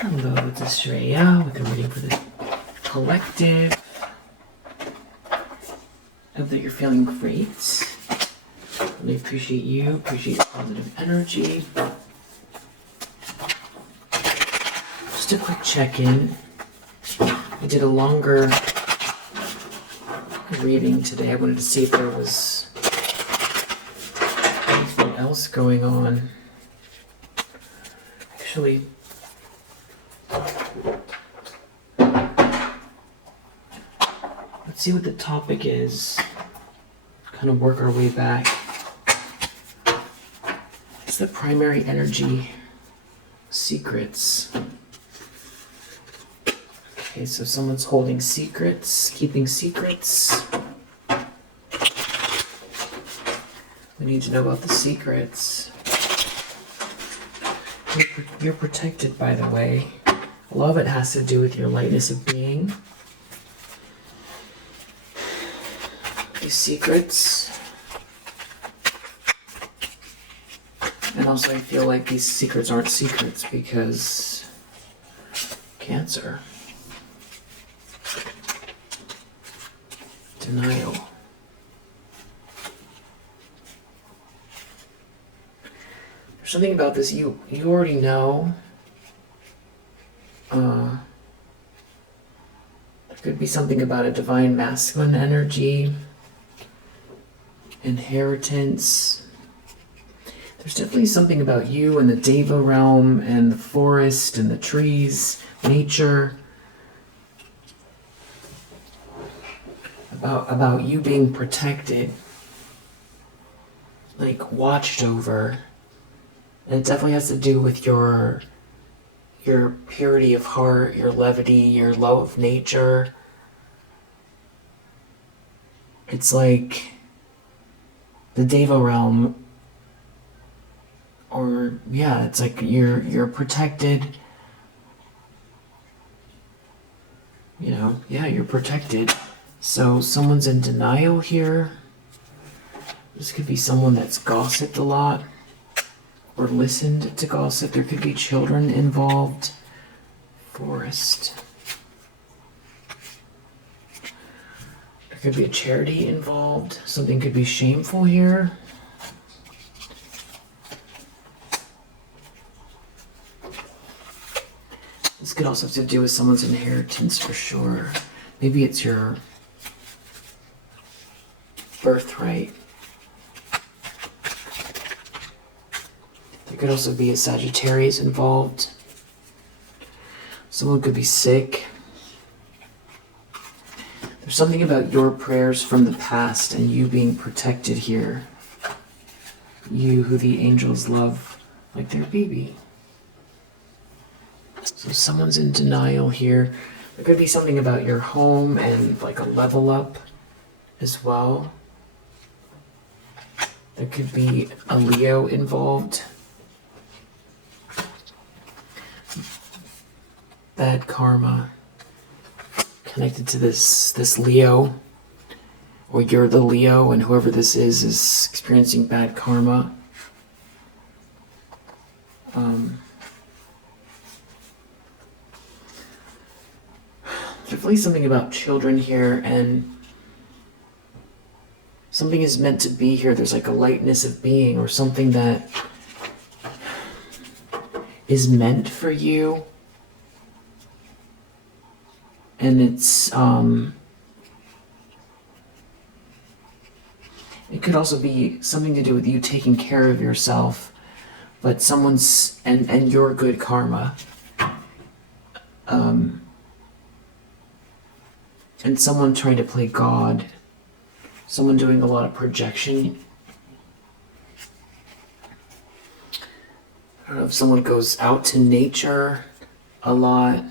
Hello, this is Shreya with a reading for the collective. I hope that you're feeling great. Really appreciate you, appreciate your positive energy. Just a quick check-in. I did a longer reading today. I wanted to see if there was anything else going on. Actually, let's see what the topic is. Kind of work our way back. It's the primary energy secrets. Okay, so someone's holding secrets, keeping secrets. We need to know about the secrets. You're protected, by the way. A lot of it has to do with your lightness of being. These secrets. And also I feel like these secrets aren't secrets because Cancer. Denial. There's something about this you already know. There could be something about a divine masculine energy, inheritance. There's definitely something about you and the Deva realm and the forest and the trees, nature. About you being protected, like watched over. And it definitely has to do with your purity of heart, your levity, your love of nature. It's like the Deva realm, or yeah, it's like you're protected. You know, yeah, you're protected. So someone's in denial here. This could be someone that's gossiped a lot or listened to gossip. There could be children involved. Forest. There could be a charity involved. Something could be shameful here. This could also have to do with someone's inheritance for sure. Maybe it's your birthright. There could also be a Sagittarius involved. Someone could be sick. There's something about your prayers from the past and you being protected here. You who the angels love like their baby. So someone's in denial here. There could be something about your home and like a level up as well. There could be a Leo involved. Bad karma connected to this Leo, or you're the Leo and whoever this is experiencing bad karma. Definitely something about children here, and something is meant to be here. There's like a lightness of being or something that is meant for you. And it's, it could also be something to do with you taking care of yourself, but someone's, and your good karma. And someone trying to play God. Someone doing a lot of projection. I don't know if someone goes out to nature a lot.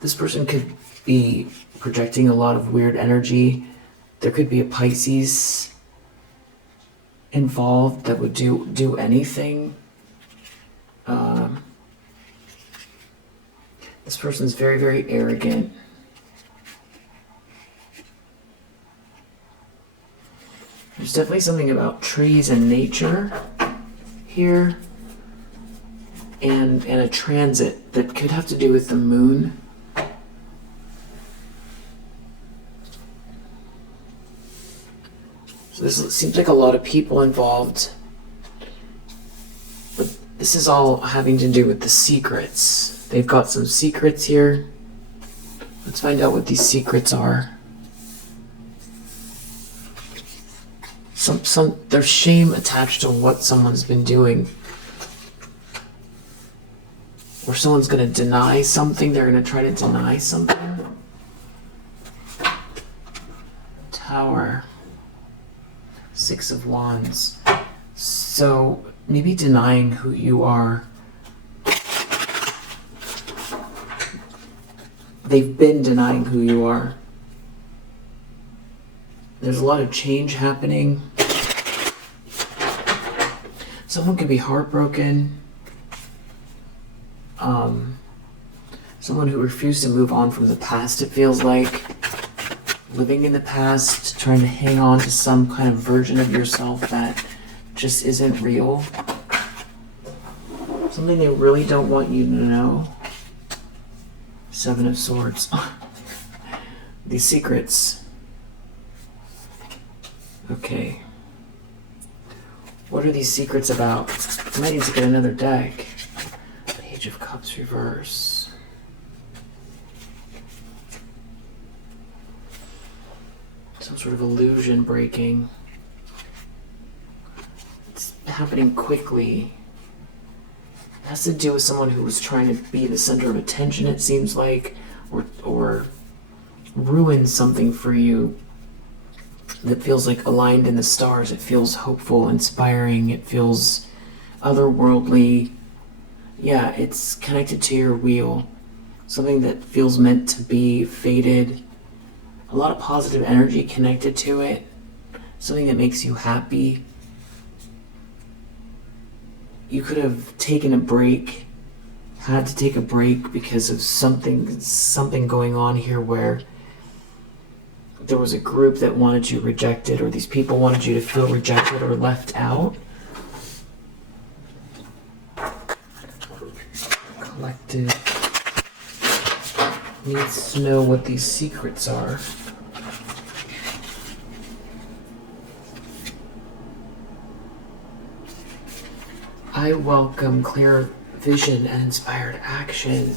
This person could be projecting a lot of weird energy. There could be a Pisces involved that would do anything. This person's very, very arrogant. There's definitely something about trees and nature here, and a transit that could have to do with the moon. So this seems like a lot of people involved. But this is all having to do with the secrets. They've got some secrets here. Let's find out what these secrets are. There's shame attached to what someone's been doing. Or someone's going to deny something. They're going to try to deny something. Tower. 6 of Wands. So maybe denying who you are. They've been denying who you are. There's a lot of change happening. Someone could be heartbroken. Someone who refused to move on from the past, it feels like. Living in the past, trying to hang on to some kind of version of yourself that just isn't real. Something they really don't want you to know. 7 of Swords. These secrets. Okay. What are these secrets about? I might need to get another deck. Page of Cups reverse. Some sort of illusion breaking. It's happening quickly. It has to do with someone who was trying to be the center of attention, it seems like, or ruin something for you that feels like aligned in the stars. It feels hopeful, inspiring, it feels otherworldly. Yeah, it's connected to your wheel. Something that feels meant to be, fated. A lot of positive energy connected to it. Something that makes you happy. You could have taken a break, had to take a break because of something going on here where there was a group that wanted you rejected, or these people wanted you to feel rejected or left out. Collective needs to know what these secrets are. I welcome clear vision and inspired action.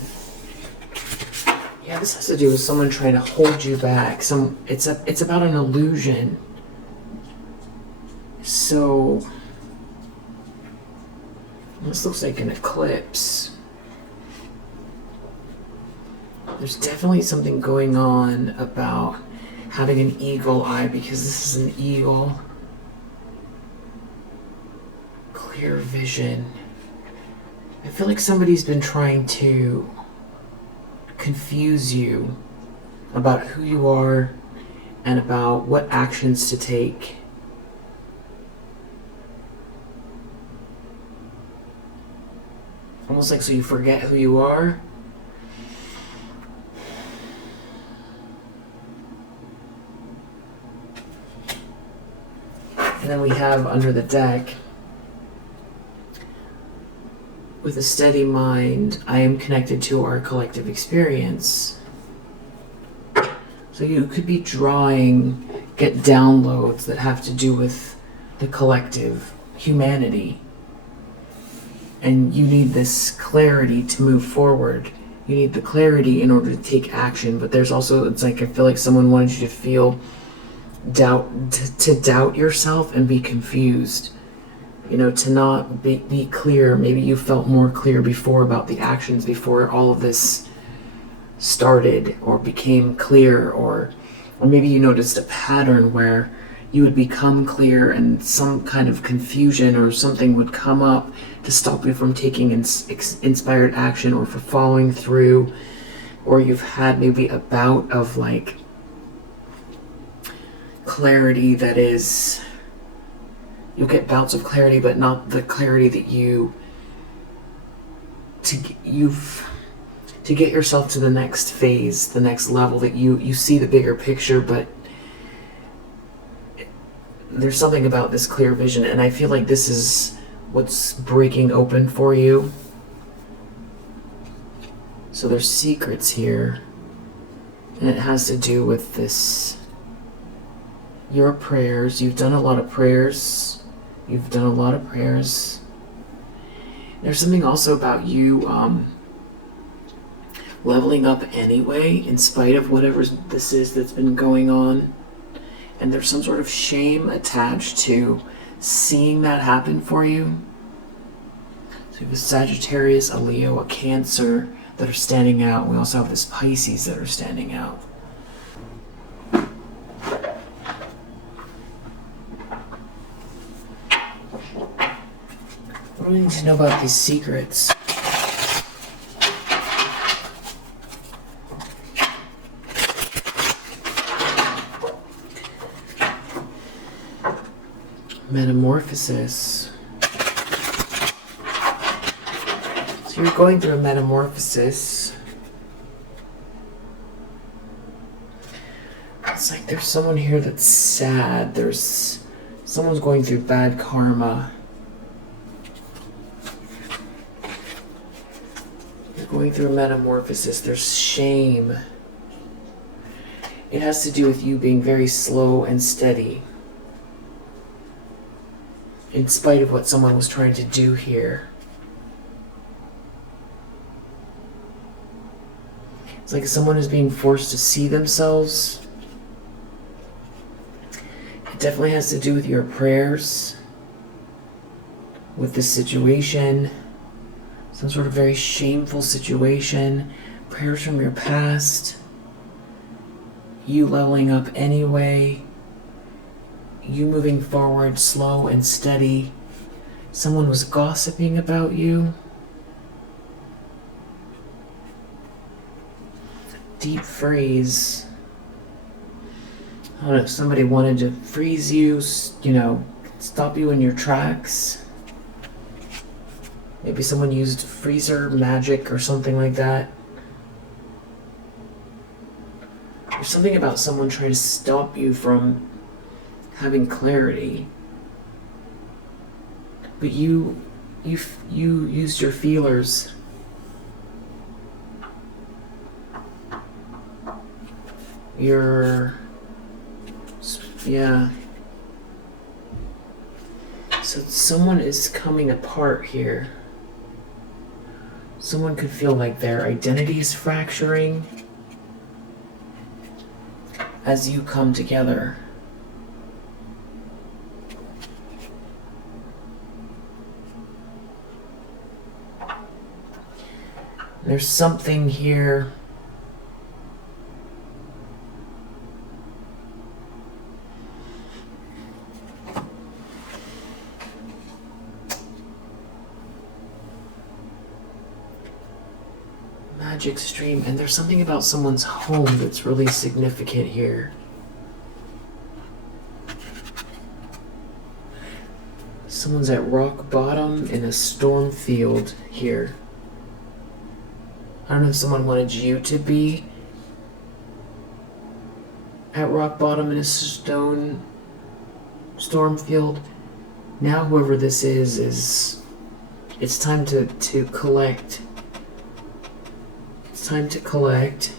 Yeah, this has to do with someone trying to hold you back. It's about an illusion. So this looks like an eclipse. There's definitely something going on about having an eagle eye, because this is an eagle. Clear vision. I feel like somebody's been trying to confuse you about who you are and about what actions to take. Almost like so you forget who you are. And then we have under the deck, with a steady mind, I am connected to our collective experience. So you could be get downloads that have to do with the collective humanity. And you need this clarity to move forward. You need the clarity in order to take action. But there's also, it's like I feel like someone wanted you to feel to doubt yourself and be confused. You know, to not be clear. Maybe you felt more clear before about the actions before all of this started or became clear, or maybe you noticed a pattern where you would become clear and some kind of confusion or something would come up to stop you from taking inspired action or for following through, or you've had maybe a bout of like clarity that is, you'll get bouts of clarity, but not the clarity that to get yourself to the next phase, the next level, that you see the bigger picture, but there's something about this clear vision, and I feel like this is what's breaking open for you. So there's secrets here, and it has to do with this, your prayers. You've done a lot of prayers. You've done a lot of prayers. There's something also about you leveling up anyway, in spite of whatever this is that's been going on. And there's some sort of shame attached to seeing that happen for you. So you have a Sagittarius, a Leo, a Cancer that are standing out. We also have this Pisces that are standing out. What do we need to know about these secrets? Metamorphosis. So you're going through a metamorphosis. It's like there's someone here that's sad. There's someone's going through bad karma. You're going through a metamorphosis. There's shame. It has to do with you being very slow and steady, in spite of what someone was trying to do here. It's like someone is being forced to see themselves. It definitely has to do with your prayers, with this situation, some sort of very shameful situation, prayers from your past, you leveling up anyway, you moving forward slow and steady. Someone was gossiping about you. Deep freeze. I don't know if somebody wanted to freeze you, stop you in your tracks. Maybe someone used freezer magic or something like that. There's something about someone trying to stop you from having clarity. But you used your feelers. Yeah. So someone is coming apart here. Someone could feel like their identity is fracturing as you come together. There's something here. Magic stream, and there's something about someone's home that's really significant here. Someone's at rock bottom in a storm field here. I don't know if someone wanted you to be at rock bottom in a storm field. Now whoever this is it's time to collect. It's time to collect.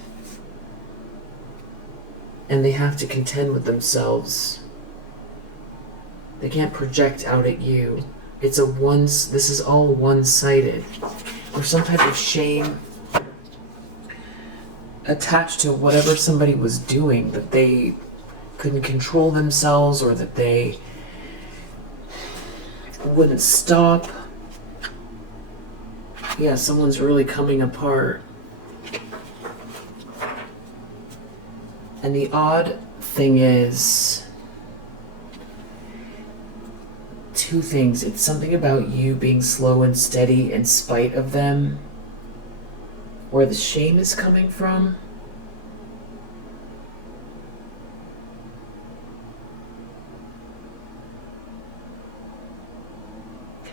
And they have to contend with themselves. They can't project out at you. This is all one-sided. There's some type of shame attached to whatever somebody was doing, that they couldn't control themselves or that they wouldn't stop. Yeah, someone's really coming apart. And the odd thing is, two things. It's something about you being slow and steady in spite of them, where the shame is coming from.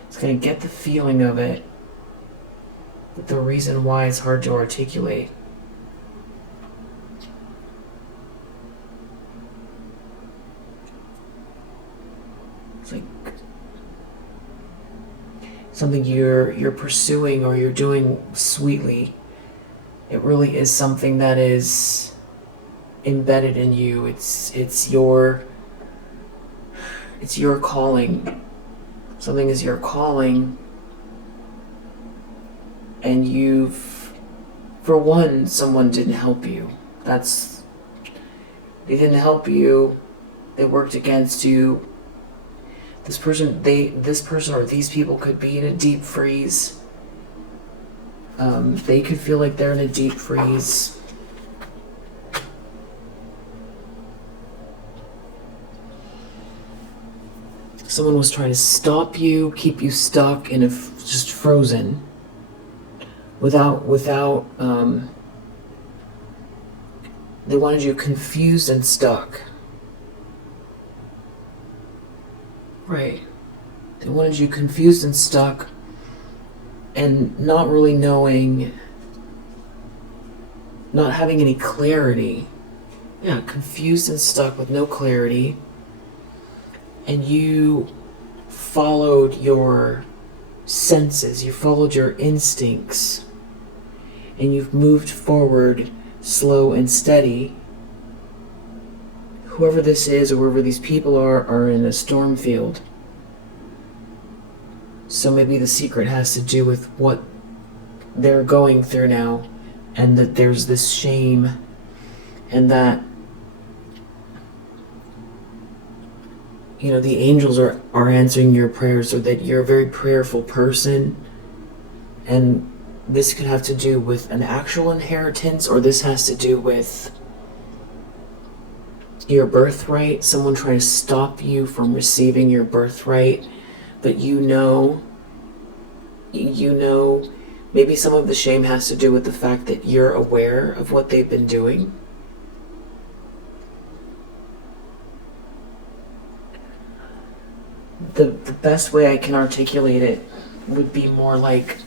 It's going to get the feeling of it, but the reason why is hard to articulate. It's like something you're pursuing or you're doing sweetly. It really is something that is embedded in you. It's your calling. Something is your calling, and for one, someone didn't help you. They didn't help you. They worked against you. This person or these people could be in a deep freeze. They could feel like they're in a deep freeze. Someone was trying to stop you, keep you stuck and just frozen. They wanted you confused and stuck. Right. They wanted you confused and stuck and not really knowing, not having any clarity. Yeah, confused and stuck with no clarity. And you followed your senses, you followed your instincts, and you've moved forward slow and steady. Whoever this is or whoever these people are in a storm field. So maybe the secret has to do with what they're going through now, and that there's this shame, and that the angels are answering your prayers, or that you're a very prayerful person, and this could have to do with an actual inheritance, or this has to do with your birthright, someone trying to stop you from receiving your birthright, but maybe some of the shame has to do with the fact that you're aware of what they've been doing. The best way I can articulate it would be more like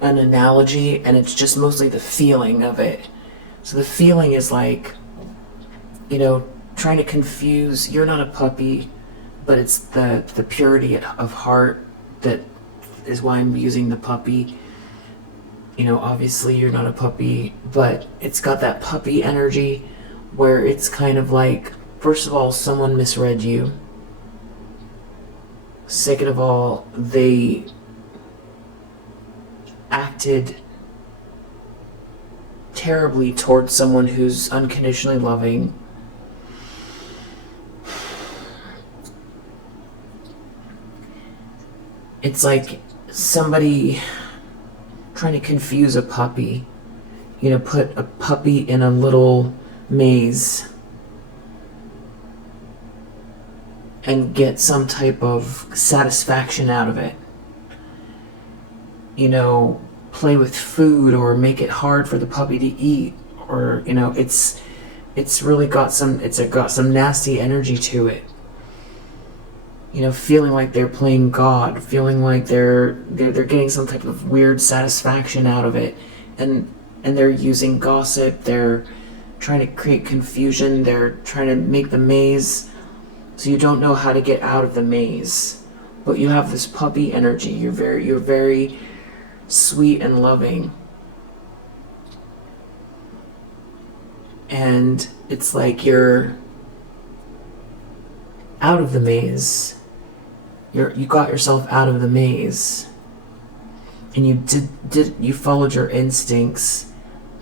an analogy, and it's just mostly the feeling of it. So the feeling is like, trying to confuse, you're not a puppy, but it's the purity of heart that is why I'm using the puppy. Obviously you're not a puppy, but it's got that puppy energy where it's kind of like, first of all, someone misread you. Second of all, they acted terribly towards someone who's unconditionally loving. It's like somebody trying to confuse a puppy. Put a puppy in a little maze and get some type of satisfaction out of it. Play with food or make it hard for the puppy to eat, or it's really got some nasty energy to it. Feeling like they're playing God, feeling like they're getting some type of weird satisfaction out of it, and they're using gossip, they're trying to create confusion, they're trying to make the maze so you don't know how to get out of the maze. But you have this puppy energy, you're very sweet and loving. And it's like you're out of the maze. You got yourself out of the maze. And you followed your instincts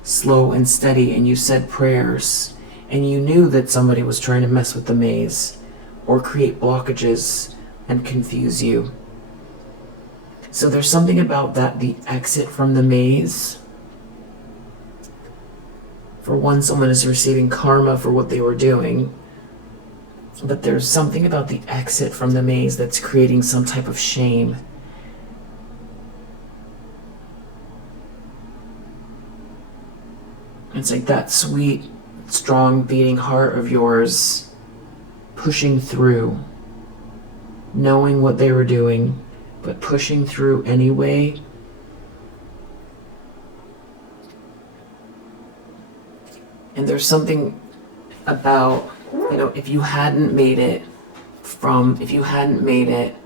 slow and steady, and you said prayers, and you knew that somebody was trying to mess with the maze or create blockages and confuse you. So there's something about that, the exit from the maze. For one, someone is receiving karma for what they were doing. But there's something about the exit from the maze that's creating some type of shame. It's like that sweet, strong beating heart of yours pushing through, knowing what they were doing, but pushing through anyway. And there's something about, if you hadn't made it from, if you hadn't made it,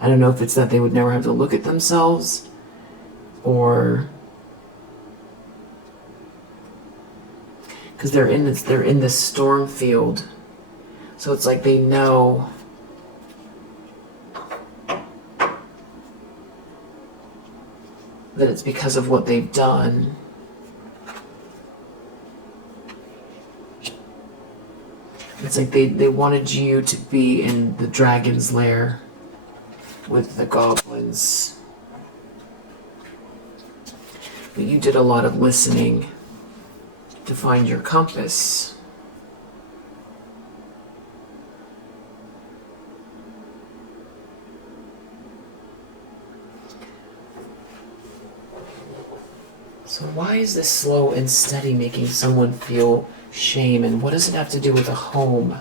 I don't know if it's that they would never have to look at themselves, or because they're in this storm field, so it's like they know that it's because of what they've done. It's like they wanted you to be in the dragon's lair with the goblins. But you did a lot of listening to find your compass. So why is this slow and steady making someone feel shame, and what does it have to do with a home?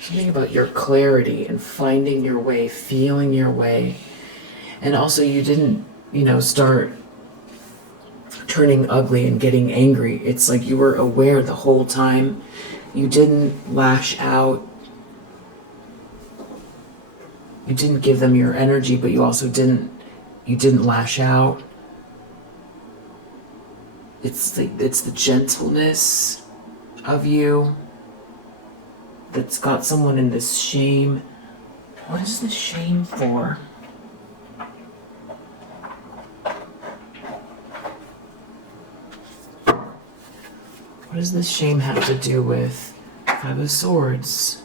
Something about your clarity and finding your way, feeling your way. And also you didn't, start turning ugly and getting angry. It's like you were aware the whole time. You didn't lash out. You didn't give them your energy, but you also didn't lash out. It's the gentleness of you that's got someone in this shame. What is this shame for? What does this shame have to do with Five of Swords?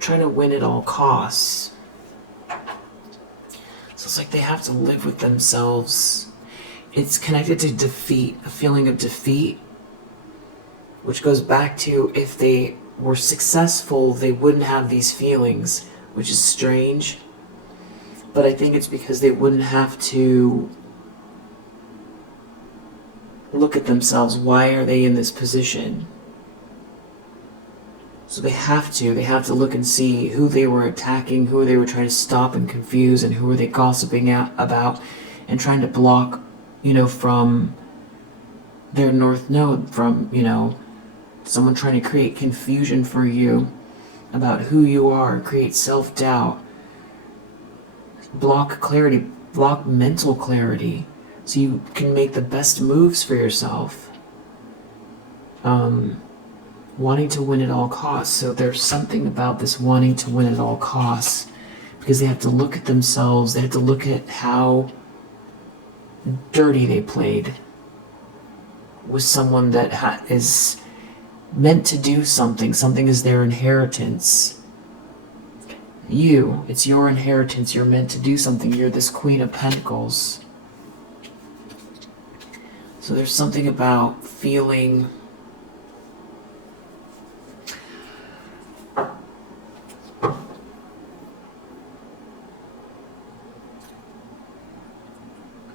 Trying to win at all costs. So it's like they have to live with themselves. It's connected to defeat, a feeling of defeat, which goes back to if they were successful, they wouldn't have these feelings, which is strange. But I think it's because they wouldn't have to look at themselves. Why are they in this position? So they have to look and see who they were attacking, who they were trying to stop and confuse, and who were they gossiping about and trying to block, from their north node, from, someone trying to create confusion for you about who you are, create self-doubt, block clarity, block mental clarity, so you can make the best moves for yourself. Wanting to win at all costs. So there's something about this wanting to win at all costs, because they have to look at themselves, they have to look at how dirty they played with someone that is meant to do something. Something is their inheritance. It's your inheritance. You're meant to do something. You're this Queen of Pentacles. So there's something about feeling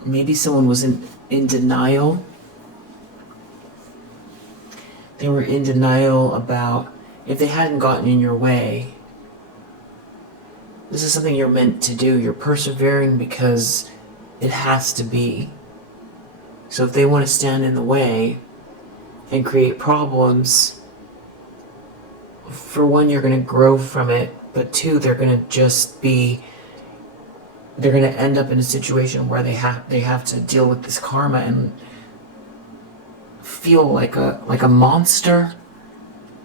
maybe someone was in denial. They were in denial about if they hadn't gotten in your way. This is something you're meant to do. You're persevering because it has to be. So if they want to stand in the way and create problems, for one, you're going to grow from it, but two, they're going to end up in a situation where they have to deal with this karma and feel like a monster.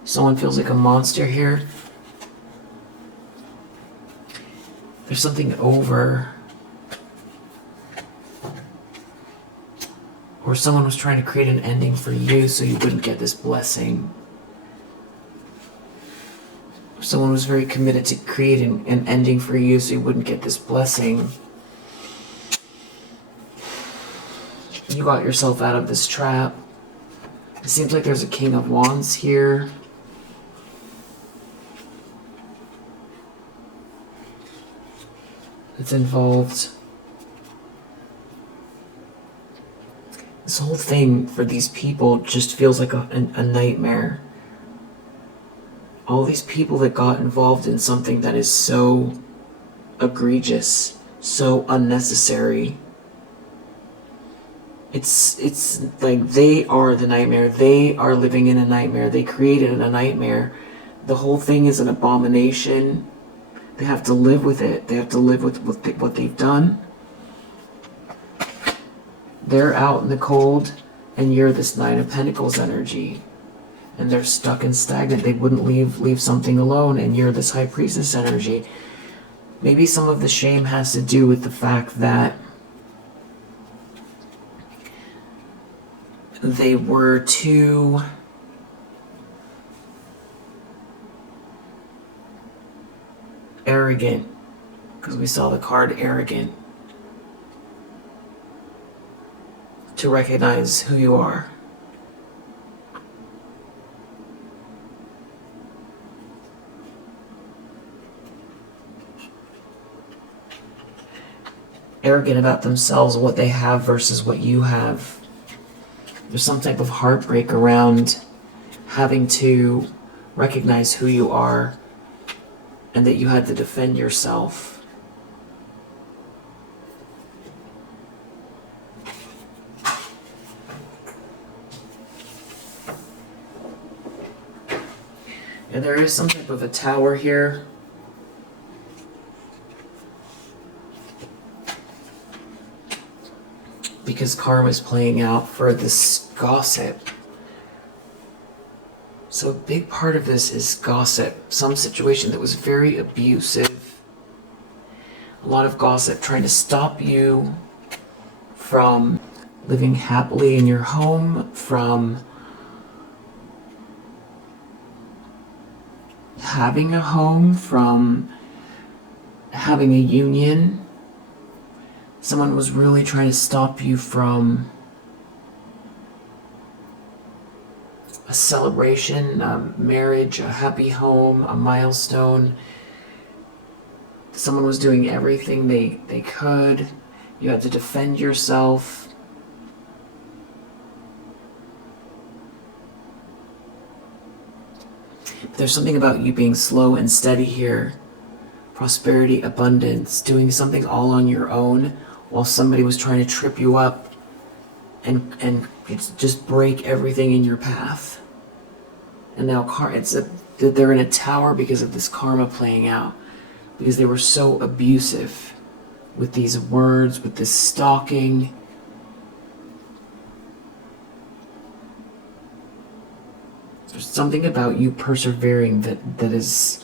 Someone feels like a monster here. There's something over, or someone was trying to create an ending for you so you wouldn't get this blessing. Someone was very committed to creating an ending for you so you wouldn't get this blessing. You got yourself out of this trap. It seems like there's a King of Wands here. It's involved. This whole thing for these people just feels like a nightmare. All these people that got involved in something that is so egregious, so unnecessary. It's like they are the nightmare. They are living in a nightmare. They created a nightmare. The whole thing is an abomination. They have to live with it. They have to live with what they've done. They're out in the cold, and you're this Nine of Pentacles energy. And they're stuck and stagnant. They wouldn't leave something alone, and you're this High Priestess energy. Maybe some of the shame has to do with the fact that they were too arrogant, because we saw the card arrogant, to recognize who you are. Arrogant about themselves, what they have versus what you have. There's some type of heartbreak around having to recognize who you are and that you had to defend yourself. And there is some type of a tower here. Because karma is playing out for this gossip. So a big part of this is gossip. Some situation that was very abusive. A lot of gossip trying to stop you from living happily in your home, from having a home, from having a union. Someone was really trying to stop you from a celebration, a marriage, a happy home, a milestone. Someone was doing everything they could. You had to defend yourself. There's something about you being slow and steady here. Prosperity, abundance, doing something all on your own, while somebody was trying to trip you up and just break everything in your path. And now they're in a tower because of this karma playing out. Because they were so abusive with these words, with this stalking. There's something about you persevering that is...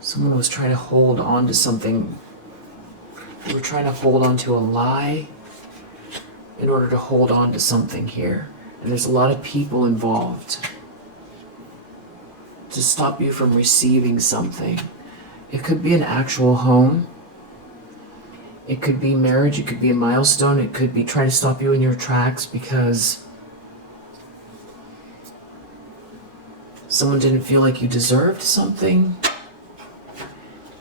Someone was trying to hold on to something. They were trying to hold on to a lie in order to hold on to something here. And there's a lot of people involved to stop you from receiving something. It could be an actual home. It could be marriage. It could be a milestone. It could be trying to stop you in your tracks because someone didn't feel like you deserved something.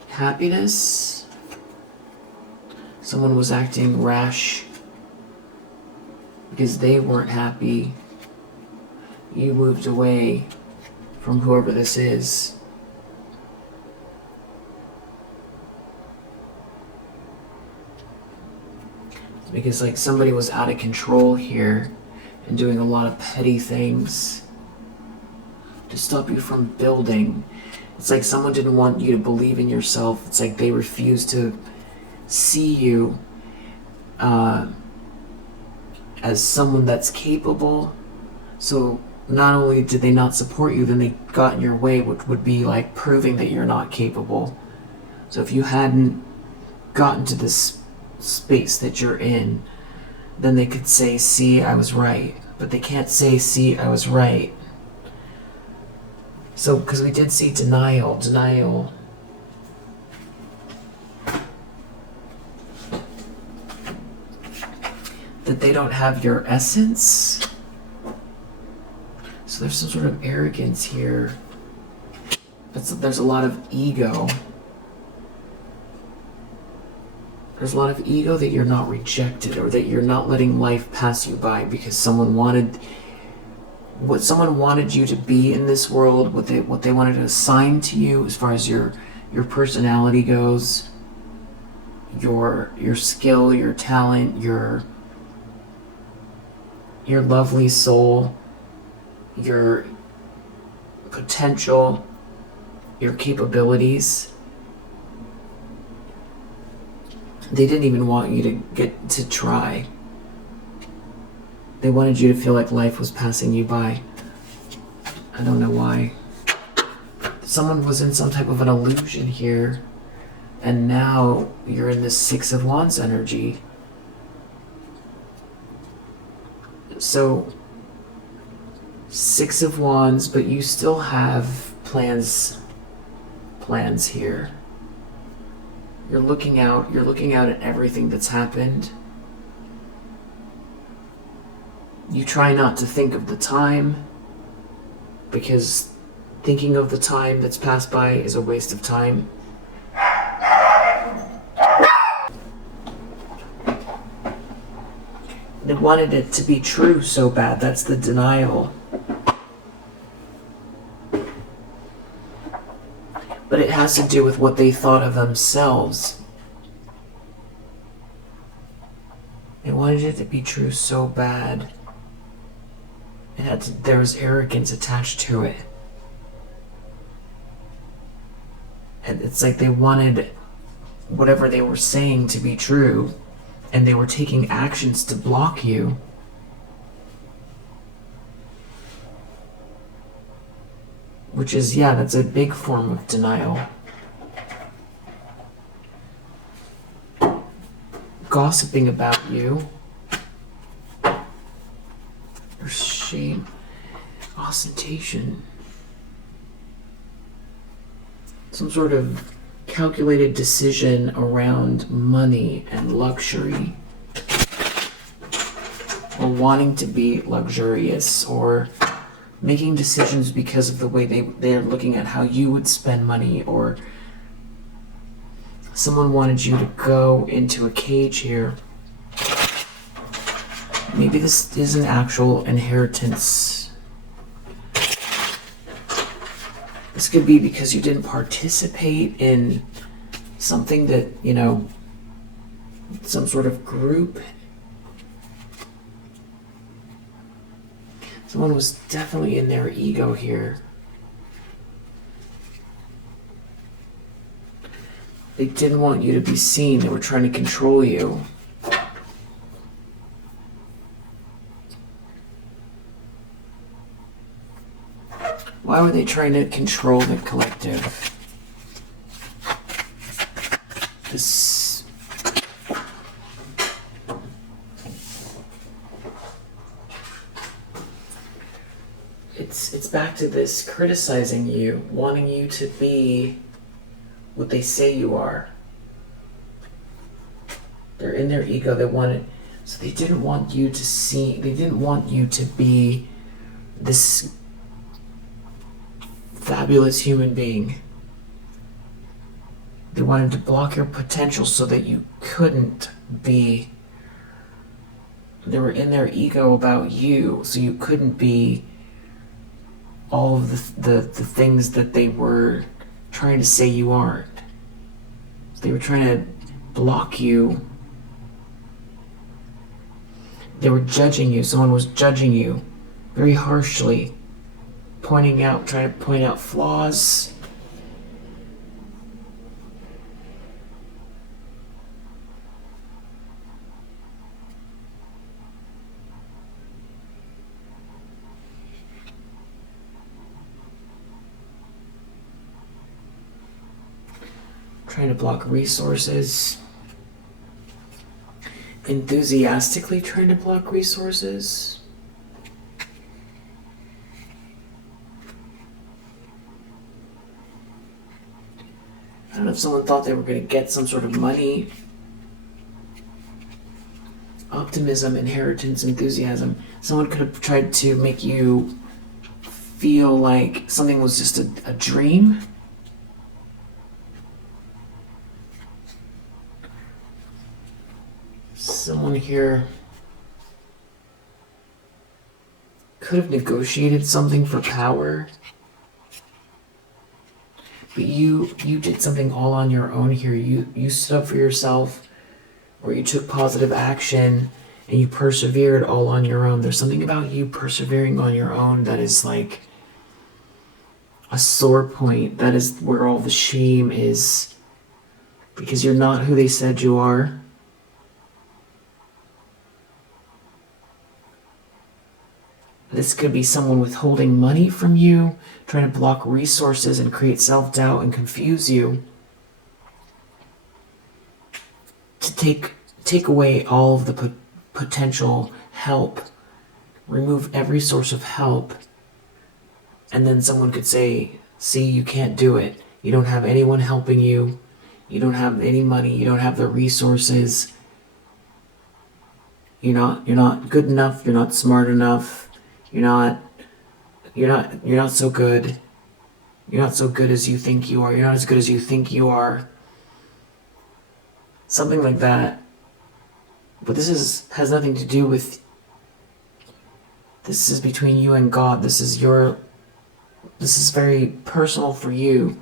Happiness. Someone was acting rash because they weren't happy. You moved away from whoever this is. Because like somebody was out of control here and doing a lot of petty things to stop you from building. It's like someone didn't want you to believe in yourself. It's like they refused to see you as someone that's capable. So not only did they not support you, then they got in your way, which would be like proving that you're not capable. So if you hadn't gotten to this space that you're in, then they could say, see, I was right. But they can't say, see, I was right. So, because we did see denial. That they don't have your essence. So there's some sort of arrogance here. But there's a lot of ego. There's a lot of ego that you're not rejected, or that you're not letting life pass you by because someone wanted what someone wanted you to be in this world, what they wanted to assign to you as far as your personality goes, your skill, your talent, your lovely soul, your potential, your capabilities. They didn't even want you to get to try. They wanted you to feel like life was passing you by. I don't know why. Someone was in some type of an illusion here, and now you're in this Six of Wands energy. So, Six of Wands, but you still have plans here. You're looking out at everything that's happened. You try not to think of the time, because thinking of the time that's passed by is a waste of time. They wanted it to be true so bad. That's the denial. But it has to do with what they thought of themselves. They wanted it to be true so bad. There was arrogance attached to it. And it's like they wanted whatever they were saying to be true, and they were taking actions to block you. Which is, yeah, that's a big form of denial. Gossiping about you. Or shame. Ostentation. Some sort of calculated decision around money and luxury. Or wanting to be luxurious, or making decisions because of the way they're looking at how you would spend money, or someone wanted you to go into a cage here. Maybe this is an actual inheritance. This could be because you didn't participate in something that, some sort of group. Someone was definitely in their ego here. They didn't want you to be seen. They were trying to control you. Why were they trying to control the collective? It's back to this criticizing you, wanting you to be what they say you are. They're in their ego. So they didn't want you to see. They didn't want you to be this fabulous human being. They wanted to block your potential so that you couldn't be. They were in their ego about you, so you couldn't be all of the things that they were trying to say you aren't. So they were trying to block you. They were judging you. Someone was judging you very harshly, trying to point out flaws. Trying to block resources. Enthusiastically trying to block resources. I don't know if someone thought they were going to get some sort of money. Optimism, inheritance, enthusiasm. Someone could have tried to make you feel like something was just a dream. someone here could have negotiated something for power, but you did something all on your own here. You stood up for yourself, or you took positive action, and you persevered all on your own. There's something about you persevering on your own that is like a sore point. That is where all the shame is, because you're not who they said you are. This could be someone withholding money from you, trying to block resources and create self-doubt and confuse you, to take away all of the potential help, remove every source of help, and then someone could say, see, you can't do it. You don't have anyone helping you. You don't have any money. You don't have the resources. You're not good enough. You're not smart enough. You're not so good. You're not so good as you think you are. You're not as good as you think you are. Something like that. But this has nothing to do with, this is between you and God. This is very personal for you.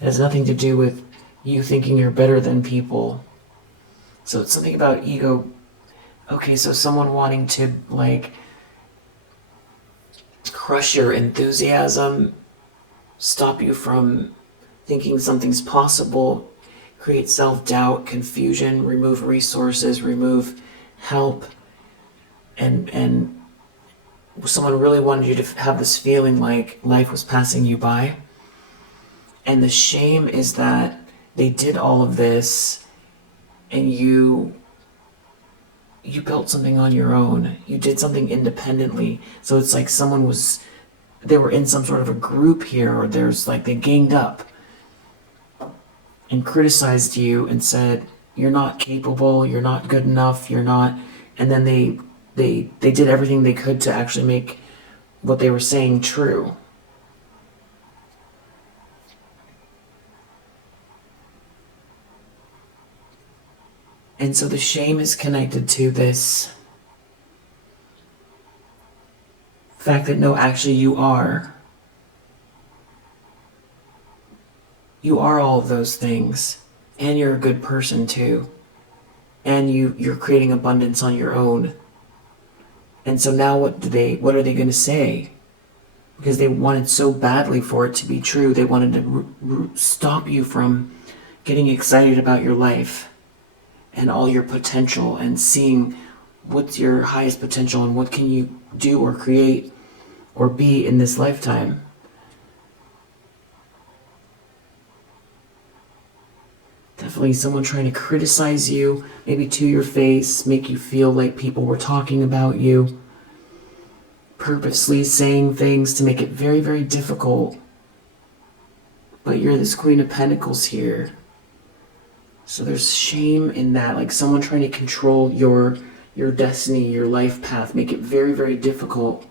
It has nothing to do with you thinking you're better than people. So it's something about ego. Okay, so someone wanting to like crush your enthusiasm, stop you from thinking something's possible, create self-doubt, confusion, remove resources, remove help, and someone really wanted you to have this feeling like life was passing you by. And the shame is that they did all of this and you built something on your own. You did something independently. So it's like they were in some sort of a group here, or they ganged up and criticized you and said, you're not capable, you're not good enough, you're not, and then they did everything they could to actually make what they were saying true. And so the shame is connected to this fact that no, actually you are. You are all of those things. And you're a good person too. And you're creating abundance on your own. And so now what are they going to say? Because they wanted so badly for it to be true. They wanted to stop you from getting excited about your life and all your potential, and seeing what's your highest potential and what can you do or create or be in this lifetime. Definitely someone trying to criticize you, maybe to your face, make you feel like people were talking about you, purposely saying things to make it very, very difficult. But you're this Queen of Pentacles here. So there's shame in that, like someone trying to control your destiny, your life path, make it very, very difficult.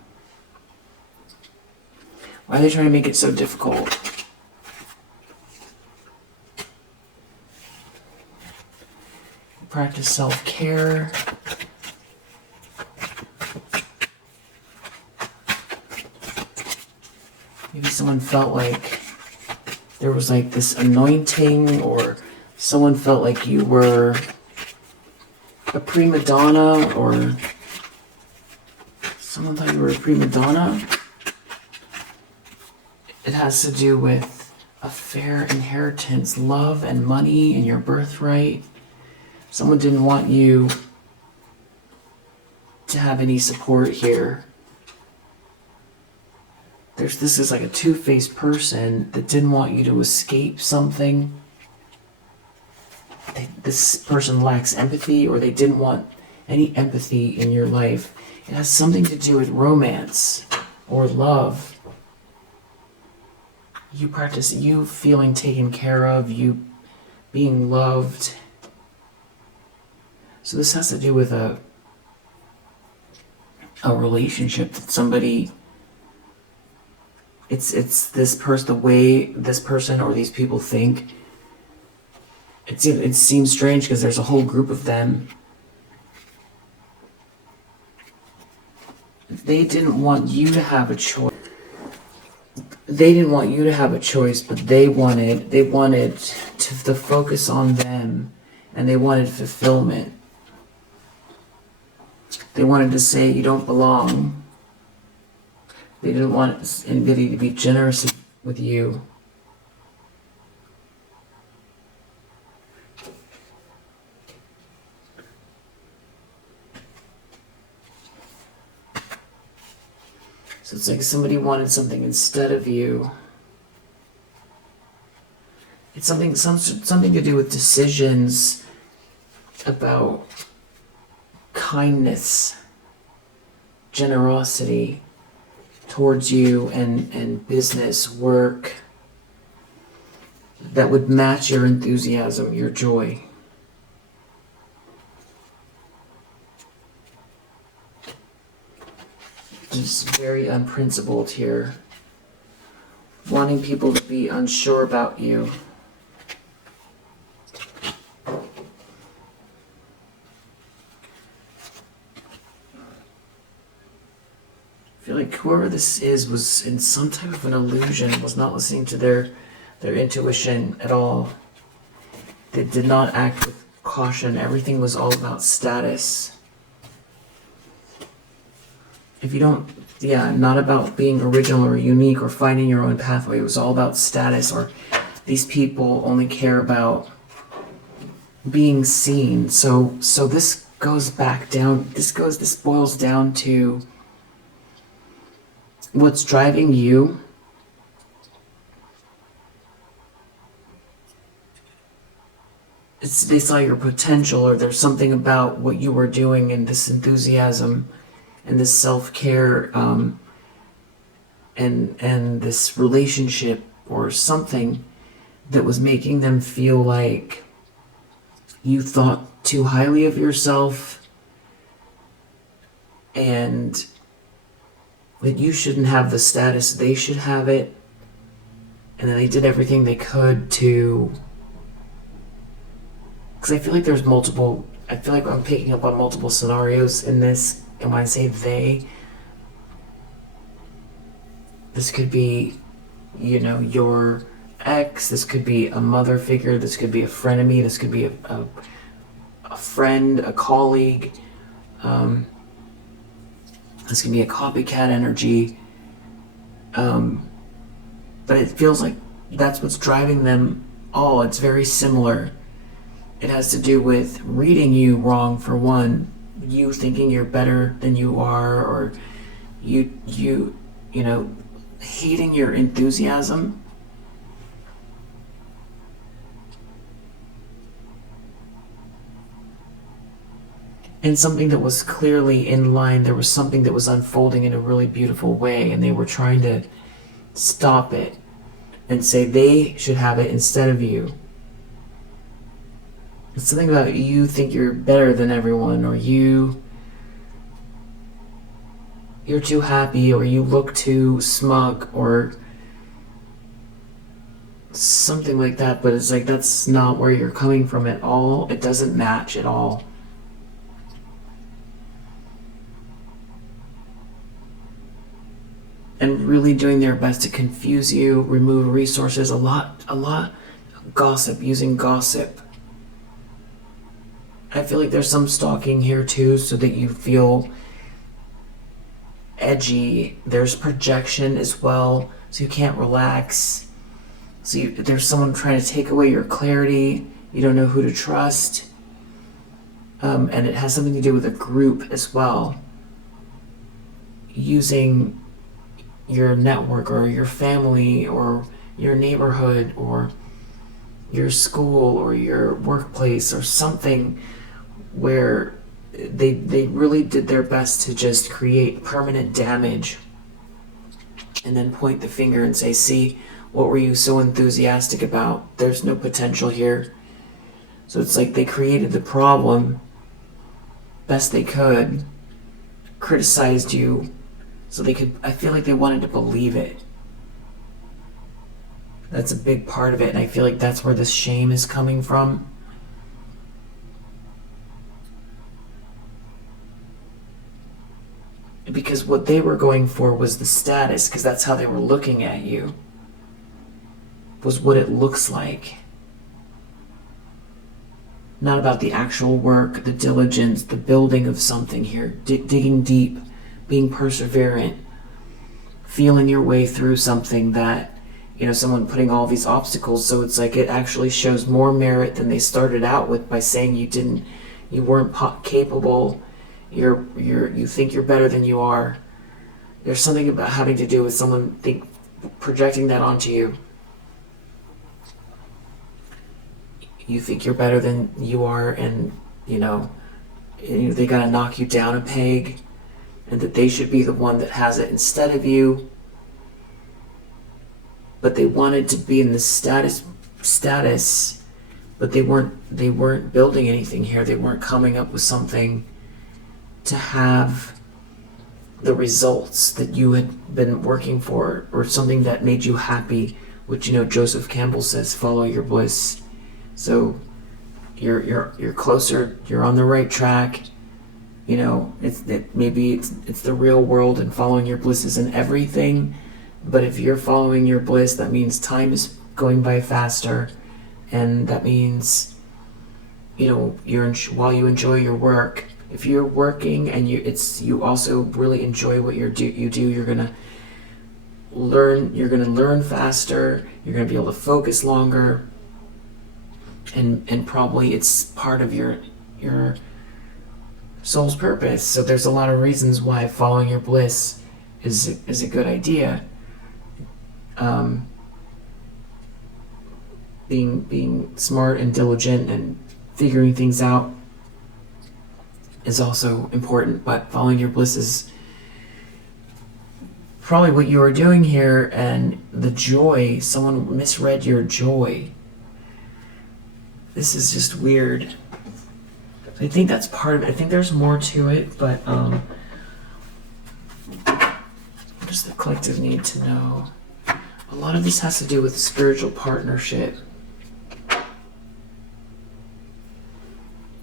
Why are they trying to make it so difficult? Practice self-care. Maybe someone felt like there was like this anointing, or someone felt like you were a prima donna, or someone thought you were a prima donna. It has to do with a fair inheritance, love and money and your birthright. Someone didn't want you to have any support here. This is like a two-faced person that didn't want you to escape something. This person lacks empathy, or they didn't want any empathy in your life. It has something to do with romance or love. You practice you feeling taken care of, you being loved. So this has to do with a relationship that somebody, it's this person, the way this person or these people think. It seems strange because there's a whole group of them, they didn't want you to have a choice. They didn't want you to have a choice, but they wanted to focus on them, and they wanted fulfillment. They wanted to say you don't belong. They didn't want anybody to be generous with you. So it's like somebody wanted something instead of you. It's something to do with decisions about kindness, generosity towards you, and business, work that would match your enthusiasm, your joy. Just very unprincipled here. Wanting people to be unsure about you. I feel like whoever this is was in some type of an illusion, was not listening to their intuition at all. They did not act with caution. Everything was all about status. If you don't, not about being original or unique or finding your own pathway. It was all about status, or these people only care about being seen. So this goes back down, this boils down to what's driving you. They saw your potential, or there's something about what you were doing and this enthusiasm and this self-care, and this relationship or something that was making them feel like you thought too highly of yourself and that you shouldn't have the status, they should have it. And then they did everything they could to... Because I feel like I'm picking up on multiple scenarios in this. And when I say they, this could be, your ex, this could be a mother figure, this could be a frenemy, this could be a friend, a colleague, this could be a copycat energy. But it feels like that's what's driving them all. It's very similar. It has to do with reading you wrong, for one. You thinking you're better than you are, or you hating your enthusiasm. And something that was clearly in line, there was something that was unfolding in a really beautiful way, and they were trying to stop it and say they should have it instead of you. It's something about you think you're better than everyone, or you're too happy, or you look too smug, or something like that. But it's like, that's not where you're coming from at all. It doesn't match at all. And really doing their best to confuse you, remove resources, a lot of gossip, using gossip. I feel like there's some stalking here too, so that you feel edgy. There's projection as well, so you can't relax. So there's someone trying to take away your clarity. You don't know who to trust. And it has something to do with a group as well. Using your network, or your family, or your neighborhood, or your school, or your workplace, or something where they really did their best to just create permanent damage, and then point the finger and say, see, what were you so enthusiastic about? There's no potential here. So it's like they created the problem best they could, criticized you, so they could, I feel like they wanted to believe it. That's a big part of it, and I feel like that's where this shame is coming from. Because what they were going for was the status, because that's how they were looking at you, was what it looks like. Not about the actual work, the diligence, the building of something here, digging deep, being perseverant, feeling your way through something that, someone putting all these obstacles, so it's like it actually shows more merit than they started out with by saying you weren't capable, you think you're better than you are. There's something about having to do with someone projecting that onto you. You think you're better than you are, and they gotta knock you down a peg, and that they should be the one that has it instead of you. But they wanted to be in the status, but they weren't building anything here. They weren't coming up with something to have the results that you had been working for, or something that made you happy, which Joseph Campbell says, follow your bliss. So you're closer, you're on the right track. Maybe it's the real world, and following your bliss isn't everything. But if you're following your bliss, that means time is going by faster, and that means, while you enjoy your work, if you're working and you also really enjoy what you do, you're gonna learn faster. You're gonna be able to focus longer, and probably it's part of your soul's purpose. So there's a lot of reasons why following your bliss is a good idea. Being smart and diligent and figuring things out is also important, but following your bliss is probably what you are doing here. And the joy, someone misread your joy. This is just weird. I think that's part of it. I think there's more to it, but what does the collective need to know? A lot of this has to do with spiritual partnership.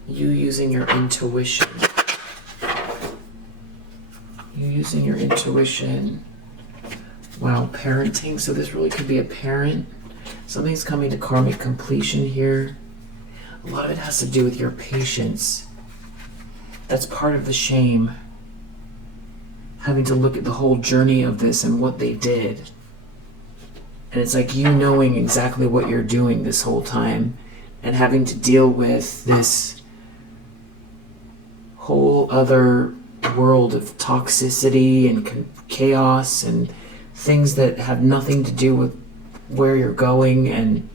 You using your intuition. Wow, parenting. So this really could be a parent. Something's coming to karmic completion here. A lot of it has to do with your patience. That's part of the shame. Having to look at the whole journey of this and what they did. And it's like you knowing exactly what you're doing this whole time, and having to deal with this whole other world of toxicity and chaos and things that have nothing to do with where you're going, and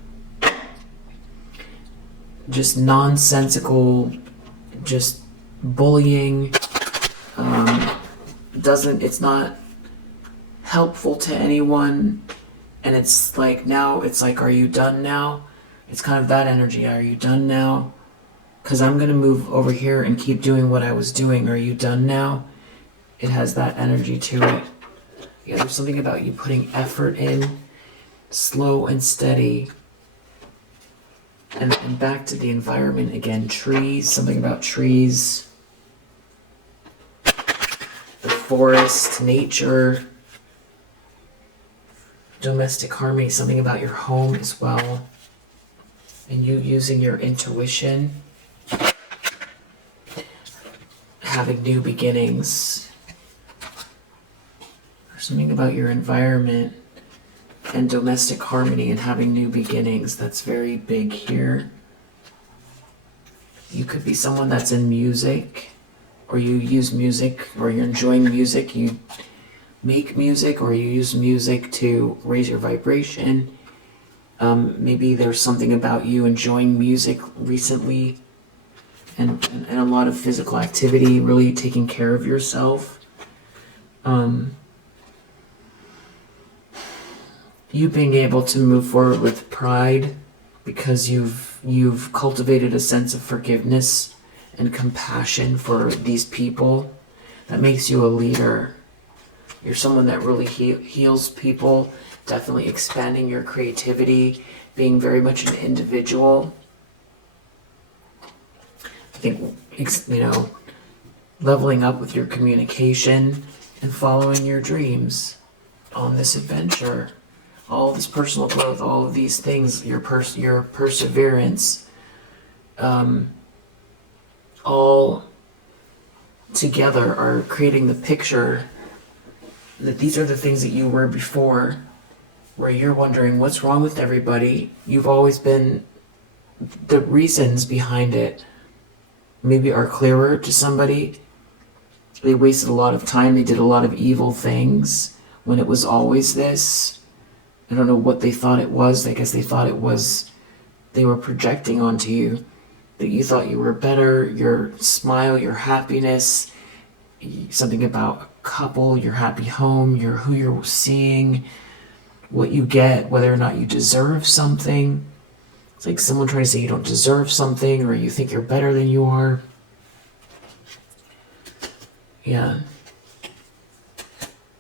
just nonsensical, just bullying. It's not helpful to anyone. And it's like, now it's like, are you done now? It's kind of that energy. Are you done now? Because I'm going to move over here and keep doing what I was doing. Are you done now? It has that energy to it. Yeah, there's something about you putting effort in, slow and steady. And back to the environment again. Trees, something about trees. The forest, nature. Domestic harmony, something about your home as well. And you using your intuition. Having new beginnings. There's something about your environment and domestic harmony and having new beginnings. That's very big here. You could be someone that's in music, or you use music, or you're enjoying music. You make music, or you use music to raise your vibration. Maybe there's something about you enjoying music recently, and a lot of physical activity, really taking care of yourself. You being able to move forward with pride because you've cultivated a sense of forgiveness and compassion for these people. That makes you a leader. You're someone that really heals people, definitely expanding your creativity, being very much an individual. I think, leveling up with your communication, and following your dreams on this adventure. All this personal growth, all of these things, your perseverance, all together are creating the picture that these are the things that you were before, where you're wondering what's wrong with everybody. You've always been, the reasons behind it maybe are clearer to somebody. They wasted a lot of time, they did a lot of evil things when it was always this. I don't know what they thought it was. I guess they thought it was, they were projecting onto you, that you thought you were better, your smile, your happiness, something about a couple, your happy home, who you're seeing, what you get, whether or not you deserve something. It's like someone trying to say you don't deserve something, or you think you're better than you are. Yeah.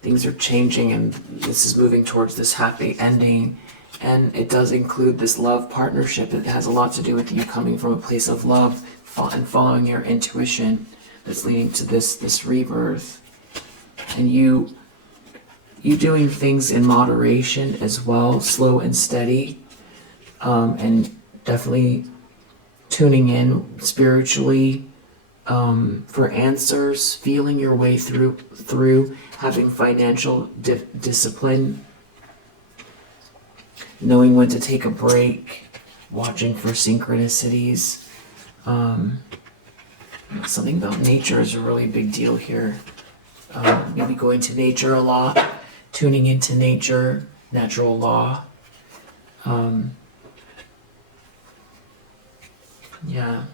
Things are changing, and this is moving towards this happy ending. And it does include this love partnership. It has a lot to do with you coming from a place of love and following your intuition that's leading to this rebirth. And you doing things in moderation as well, slow and steady, and definitely tuning in spiritually for answers, feeling your way through having financial discipline, knowing when to take a break, watching for synchronicities. Something about nature is a really big deal here. Maybe going to nature a lot, tuning into nature, natural law. Yeah.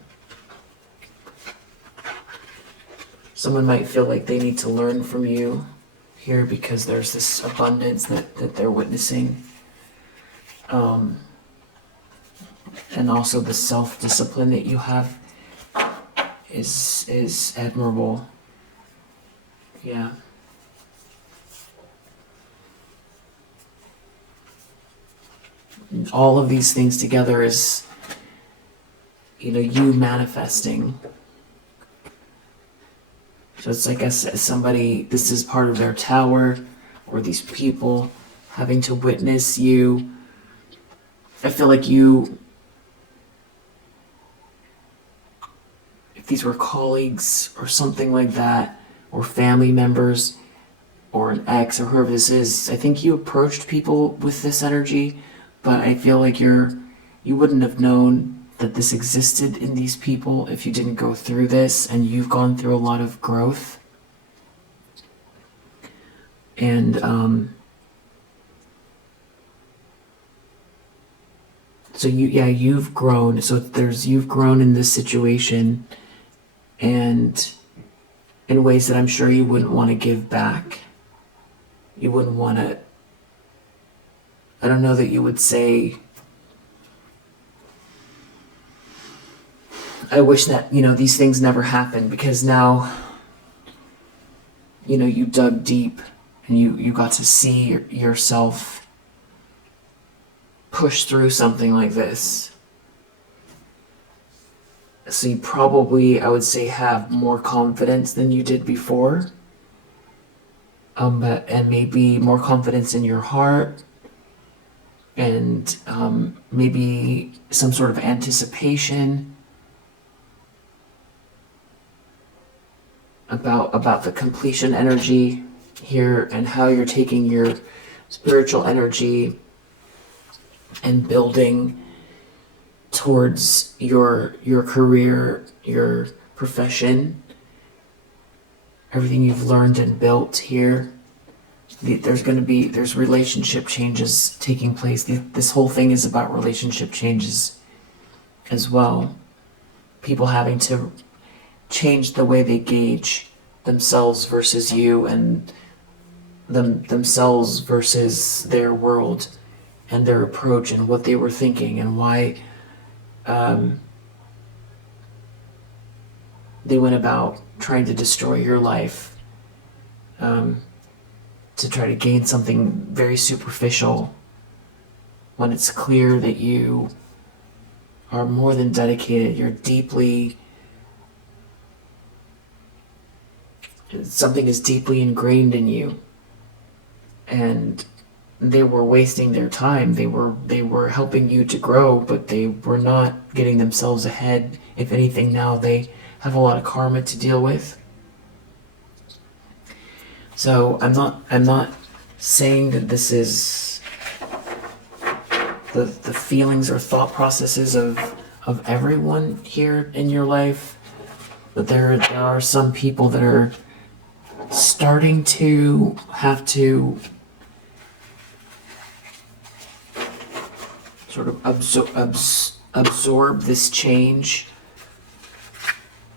Someone might feel like they need to learn from you here because there's this abundance that they're witnessing. And also the self-discipline that you have is admirable. Yeah. And all of these things together is, you manifesting. So it's like as somebody, this is part of their tower, or these people having to witness you. I feel like if these were colleagues or something like that, or family members, or an ex, or whoever this is, I think you approached people with this energy, but I feel like you wouldn't have known that this existed in these people if you didn't go through this, and you've gone through a lot of growth. And so you've grown. So you've grown in this situation, and in ways that I'm sure you wouldn't want to give back. You wouldn't want to, I don't know that you would say, I wish that, these things never happened, because now, you dug deep and you got to see yourself push through something like this. So you probably, I would say, have more confidence than you did before. And maybe more confidence in your heart, and maybe some sort of anticipation about the completion energy here, and how you're taking your spiritual energy and building towards your career, your profession, everything you've learned and built here. There's relationship changes taking place. This whole thing is about relationship changes as well. People having to change the way they gauge themselves versus you, and themselves versus their world, and their approach, and what they were thinking, and why they went about trying to destroy your life, to try to gain something very superficial, when it's clear that you are more than dedicated. You're deeply something is deeply ingrained in you, and they were wasting their time. They were helping you to grow, but they were not getting themselves ahead. If anything, now they have a lot of karma to deal with. So I'm not saying that this is the feelings or thought processes of everyone here in your life, but there are some people that are starting to have to sort of absorb this change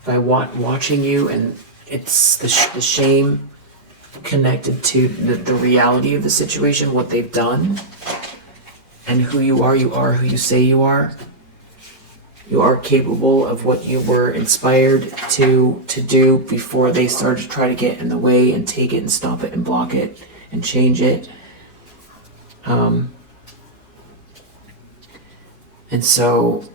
by watching you, and it's the shame connected to the reality of the situation, what they've done, and who you are. You are who you say you are. You are capable of what you were inspired to do before they started to try to get in the way and take it and stop it and block it and change it. And so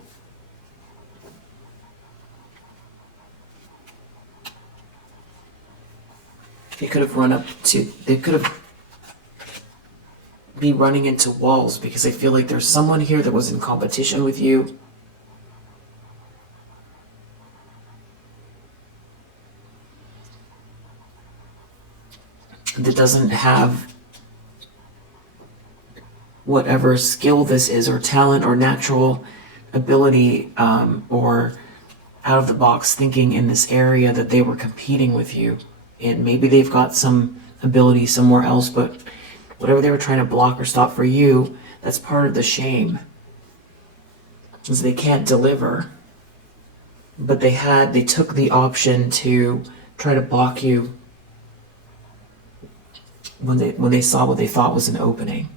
they could have be running into walls, because I feel like there's someone here that was in competition with you. That doesn't have whatever skill this is, or talent, or natural ability, or out of the box thinking in this area that they were competing with you. And maybe they've got some ability somewhere else, but whatever they were trying to block or stop for you, that's part of the shame. Is they can't deliver, but they took the option to try to block you when they saw what they thought was an opening.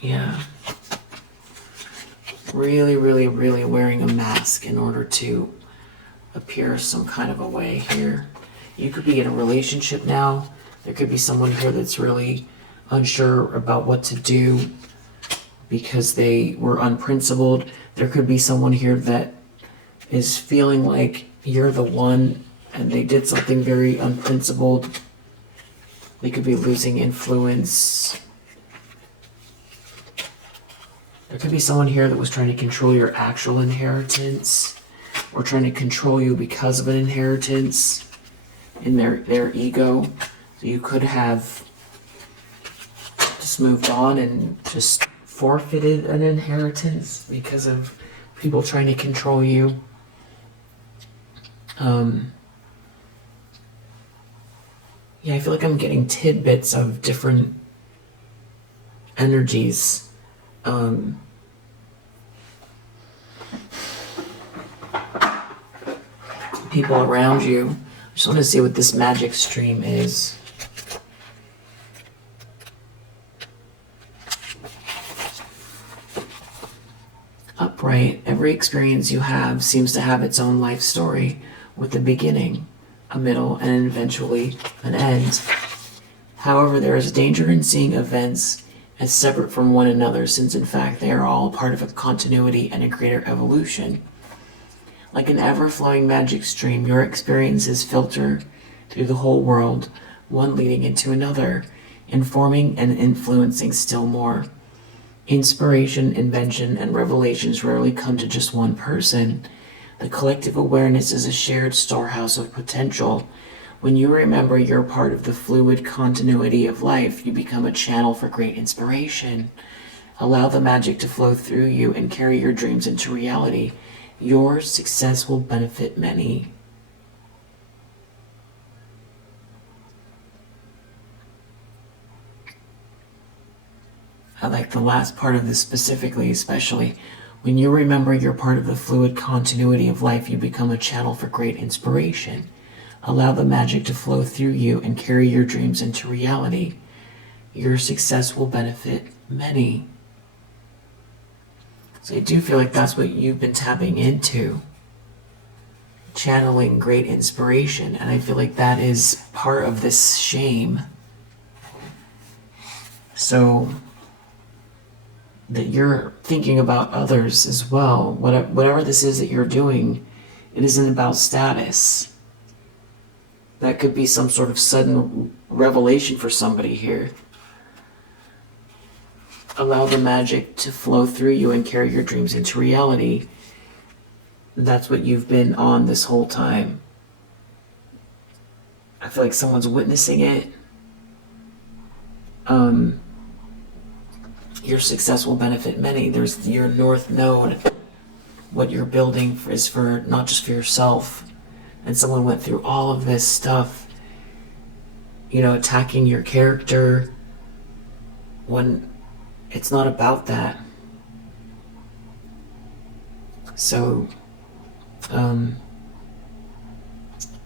Yeah. Really, really, really wearing a mask in order to appear some kind of a way here. You could be in a relationship now. There could be someone here that's really unsure about what to do because they were unprincipled. There could be someone here that is feeling like you're the one and they did something very unprincipled. They could be losing influence. There could be someone here that was trying to control your actual inheritance, or trying to control you because of an inheritance in their ego. So you could have just moved on and just forfeited an inheritance because of people trying to control you. Yeah, I feel like I'm getting tidbits of different energies. People around you. I just want to see what this magic stream is. Upright. Every experience you have seems to have its own life story, with a beginning, a middle, and eventually an end. However, there is danger in seeing events as separate from one another, since in fact they are all part of a continuity and a greater evolution. Like an ever-flowing magic stream, your experiences filter through the whole world, one leading into another, informing and influencing still more. Inspiration, invention, and revelations rarely come to just one person. The collective awareness is a shared storehouse of potential. When you remember you're part of the fluid continuity of life, you become a channel for great inspiration. Allow the magic to flow through you and carry your dreams into reality. Your success will benefit many. I like the last part of this specifically, especially. When you remember you're part of the fluid continuity of life, you become a channel for great inspiration. Allow the magic to flow through you and carry your dreams into reality. Your success will benefit many. So I do feel like that's what you've been tapping into. Channeling great inspiration. And I feel like that is part of this shame. So that you're thinking about others as well. Whatever this is that you're doing, it isn't about status. That could be some sort of sudden revelation for somebody here. Allow the magic to flow through you and carry your dreams into reality. That's what you've been on this whole time. I feel like someone's witnessing it. Your success will benefit many. There's your North Node. What you're building is for not just for yourself. And someone went through all of this stuff, attacking your character, when it's not about that. So,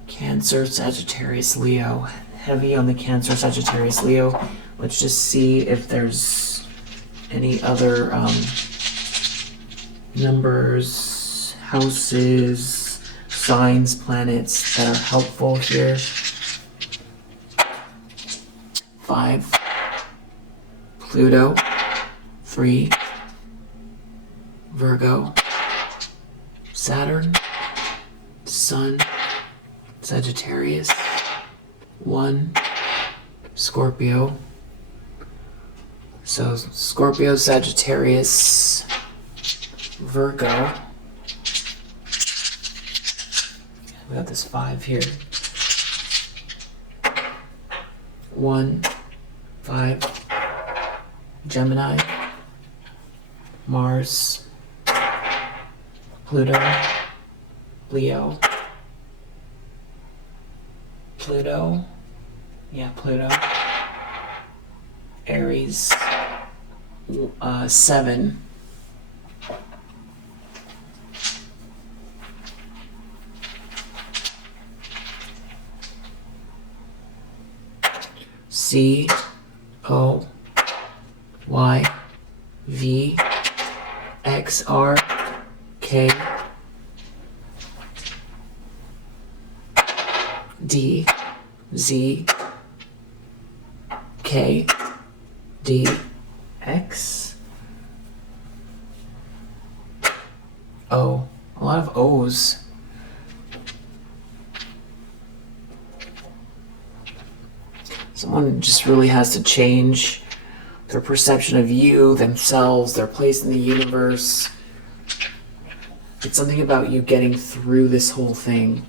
Cancer, Sagittarius, Leo. Heavy on the Cancer, Sagittarius, Leo. Let's just see if there's any other numbers, houses, signs, planets that are helpful here. 5, Pluto, 3, Virgo, Saturn, Sun, Sagittarius, 1, Scorpio. So Scorpio, Sagittarius, Virgo. We got this 5 here. 1, 5, Gemini, Mars, Pluto, Leo, Pluto, Aries, 7, C, O, Y, V, X, R, K, D, Z, K, D, X, O. A lot of O's. Someone just really has to change their perception of you, themselves, their place in the universe. It's something about you getting through this whole thing.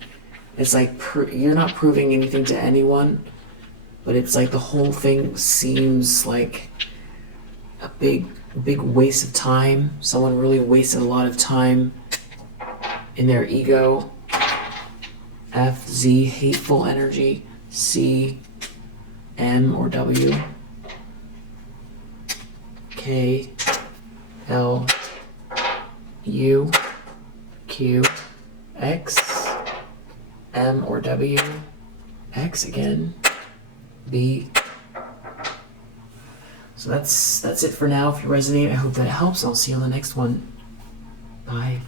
It's like you're not proving anything to anyone, but it's like the whole thing seems like a big waste of time. Someone really wasted a lot of time in their ego. F, Z, hateful energy. C, M or W. K, L, U, Q, X, M or W, X again, B. So that's it for now. If you resonate, I hope that it helps. I'll see you on the next one. Bye.